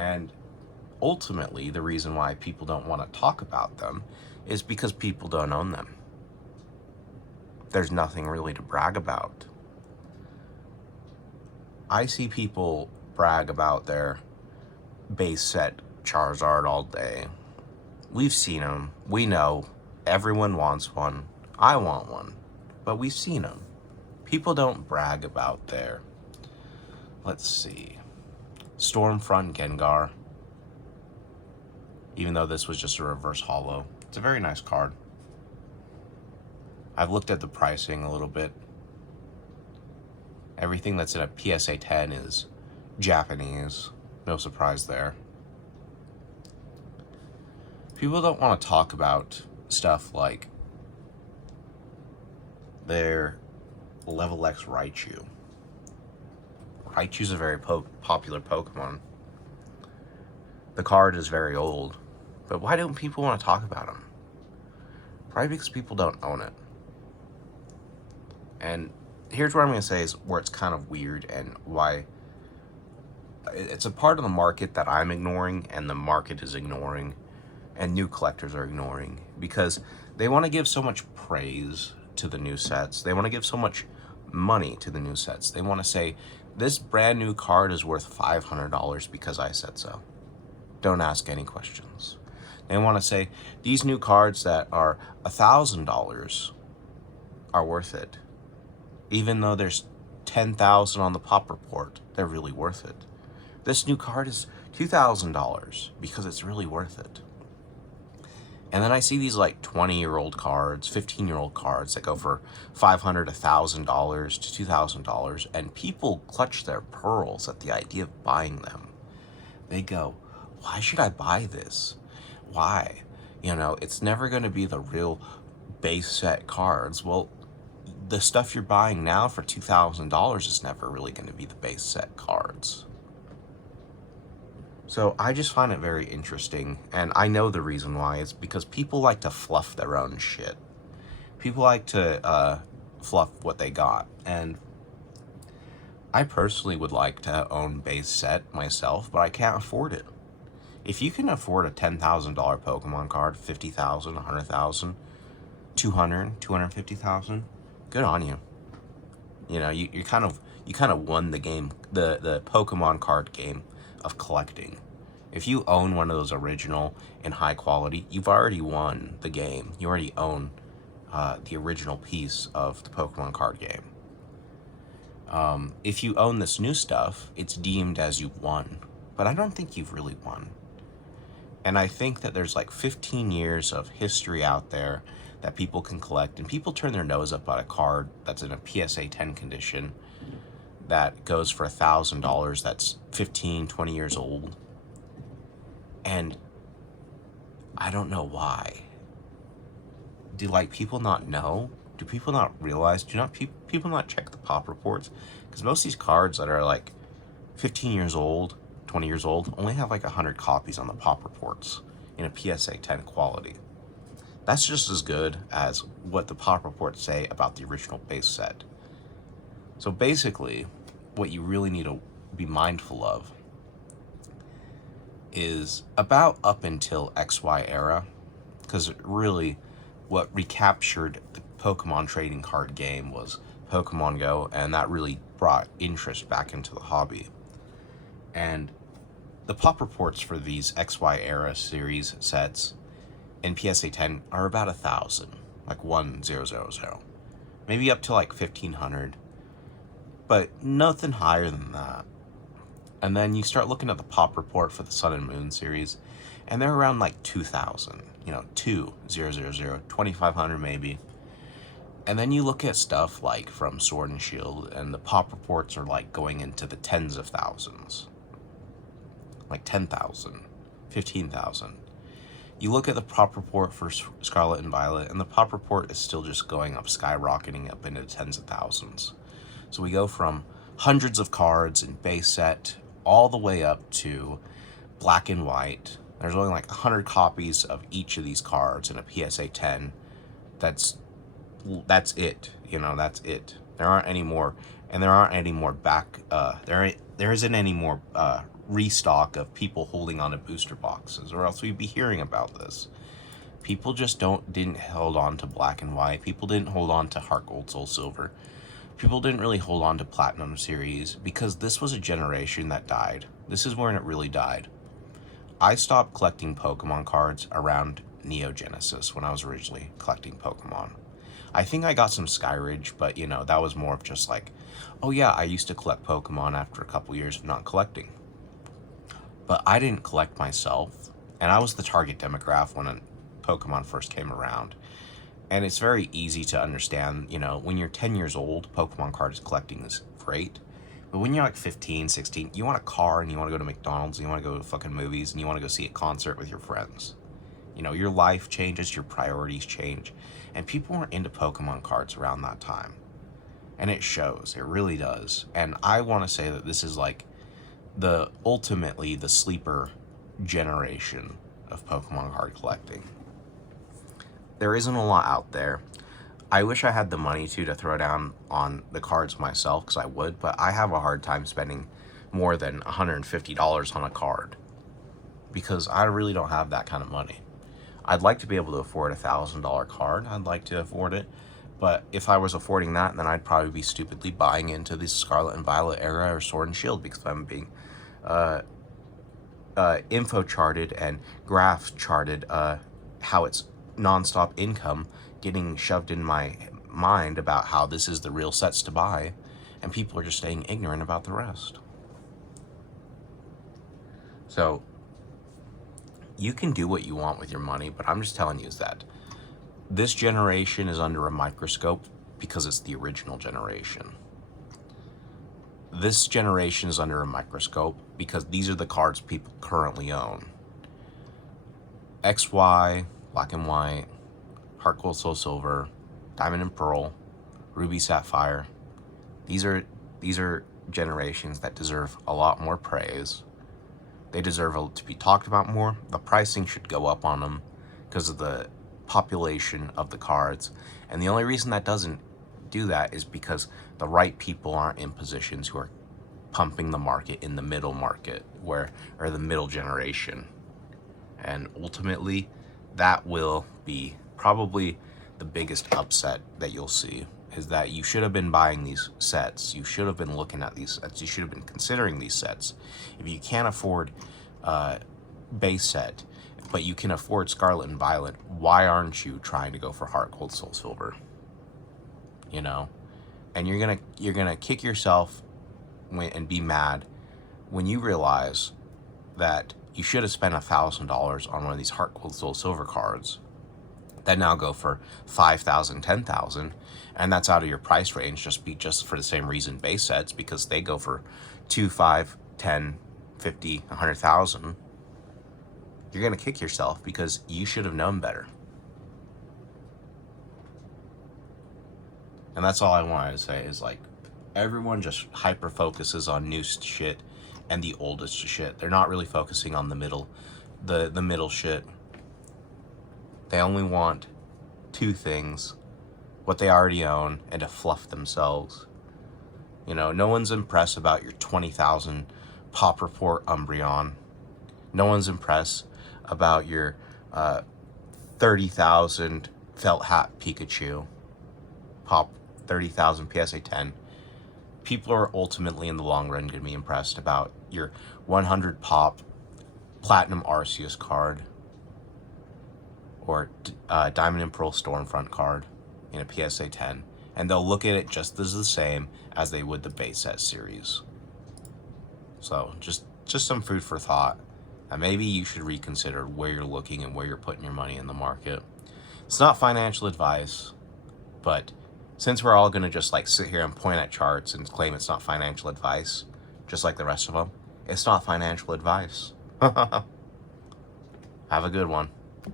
And ultimately, the reason why people don't want to talk about them is because people don't own them. There's nothing really to brag about. I see people brag about their base set Charizard all day. We've seen them. We know. Everyone wants one. I want one. But we've seen them. People don't brag about their, let's see, Stormfront Gengar. Even though this was just a reverse holo. It's a very nice card. I've looked at the pricing a little bit. Everything that's in a PSA 10 is Japanese. No surprise there. People don't want to talk about stuff like their Level X Raichu. Raichu's a very popular Pokemon. The card is very old. But why don't people want to talk about him? Probably because people don't own it. And here's what I'm going to say is where it's kind of weird and why it's a part of the market that I'm ignoring and the market is ignoring and new collectors are ignoring because they want to give so much praise to the new sets. They want to give so much money to the new sets. They want to say, this brand new card is worth $500 because I said so. Don't ask any questions. They want to say, these new cards that are $1,000 are worth it. Even though there's 10,000 on the pop report, they're really worth it. This new card is $2,000 because it's really worth it. And then I see these like 20-year-old cards, 15-year-old cards that go for $500, $1,000 to $2,000, and people clutch their pearls at the idea of buying them. They go, why should I buy this? Why? You know, it's never going to be the real base set cards. Well, the stuff you're buying now for $2,000 is never really going to be the base set cards. So I just find it very interesting, and I know the reason why. It's because people like to fluff their own shit. People like to fluff what they got, and I personally would like to own base set myself, but I can't afford it. If you can afford a $10,000 Pokemon card, $50,000, $100,000, $200,000, $250,000, good on you. You know, you kind of won the game, the Pokemon card game of collecting. If you own one of those original and high quality, you've already won the game. You already own the original piece of the Pokemon card game. If you own this new stuff, it's deemed as you've won. But I don't think you've really won. And I think that there's like 15 years of history out there that people can collect. And people turn their nose up at a card that's in a PSA 10 condition that goes for $1,000 that's 15, 20 years old. And I don't know why. Do like people not know? Do people not realize? Do not people not check the pop reports? Because most of these cards that are like 15 years old, 20 years old, only have like 100 copies on the pop reports in a PSA 10 quality. That's just as good as what the pop reports say about the original base set. So basically, what you really need to be mindful of is about up until XY era, because really what recaptured the Pokemon trading card game was Pokemon Go, and that really brought interest back into the hobby. And the pop reports for these XY era series sets in PSA 10 are about 1,000, like 1,000, maybe up to like 1,500, but nothing higher than that. And then you start looking at the pop report for the Sun and Moon series, and they're around like 2,000, 2,000, 2,500 maybe. And then you look at stuff like from Sword and Shield, and the pop reports are like going into the tens of thousands, like 10,000, 15,000. You look at the pop report for Scarlet and Violet, and the pop report is still just going up, skyrocketing up into tens of thousands. So we go from hundreds of cards in base set all the way up to black and white. There's only like 100 copies of each of these cards in a PSA 10. That's it. That's it. There aren't any more, and there aren't any more back. there isn't any more restock of people holding on to booster boxes, or else we'd be hearing about this. People just didn't hold on to black and white. People didn't hold on to Heart Gold, Soul Silver. People didn't really hold on to Platinum Series because this was a generation that died. This is when it really died. I stopped collecting Pokemon cards around Neo Genesis when I was originally collecting Pokemon. I think I got some Skyridge, but you know, that was more of just like, oh yeah, I used to collect Pokemon after a couple years of not collecting. But I didn't collect myself, and I was the target demographic when Pokemon first came around. And it's very easy to understand, you know, when you're 10 years old, Pokemon cards collecting is great. But when you're like 15, 16, you want a car and you want to go to McDonald's and you want to go to fucking movies and you want to go see a concert with your friends. You know, your life changes, your priorities change. And people weren't into Pokemon cards around that time. And it shows, it really does. And I want to say that this is like ultimately the sleeper generation of Pokemon card collecting. There isn't a lot out there. I wish I had the money to throw down on the cards myself, because I would, but I have a hard time spending more than $150 on a card because I really don't have that kind of money. I'd like to be able to afford a $1,000 card. I'd like to afford it, but if I was affording that, then I'd probably be stupidly buying into the Scarlet and Violet era or Sword and Shield, because I'm being info charted and graph charted how it's nonstop income getting shoved in my mind about how this is the real sets to buy, and people are just staying ignorant about the rest. So you can do what you want with your money, but I'm just telling you is that this generation is under a microscope because it's the original generation. This generation is under a microscope because these are the cards people currently own. XY, Black and White, Heart Gold, Soul Silver, Diamond and Pearl, Ruby, Sapphire. These are generations that deserve a lot more praise. They deserve to be talked about more. The pricing should go up on them because of the population of the cards. And the only reason that doesn't do that is because the right people aren't in positions who are pumping the market in the middle market, or the middle generation. And ultimately, that will be probably the biggest upset that you'll see, is that you should have been buying these sets. You should have been looking at these sets. You should have been considering these sets. If you can't afford base set, but you can afford Scarlet and Violet, why aren't you trying to go for Heart Gold, Soul Silver? You know? And you're gonna kick yourself and be mad when you realize that you should have spent $1,000 on one of these Heart Gold, Soul Silver cards that now go for $5,000, $10,000, and that's out of your price range just for the same reason base sets, because they go for $2, $5, $10, $50, $100,000. You're gonna kick yourself because you should have known better. And that's all I wanted to say is, like, everyone just hyper focuses on new shit and the oldest shit. They're not really focusing on the middle shit. They only want two things: what they already own and to fluff themselves. You know, no one's impressed about your 20,000 Pop Report Umbreon. No one's impressed about your 30,000 Felt Hat Pikachu. Pop 30,000 PSA 10. People are ultimately in the long run going to be impressed about your 100 Pop Platinum Arceus card, or Diamond and Pearl Stormfront card in a PSA 10, and they'll look at it just as the same as they would the base set series. So just some food for thought, and maybe you should reconsider where you're looking and where you're putting your money in the market. It's not financial advice, but since we're all going to just like sit here and point at charts and claim it's not financial advice, just like the rest of them, it's not financial advice. Have a good one.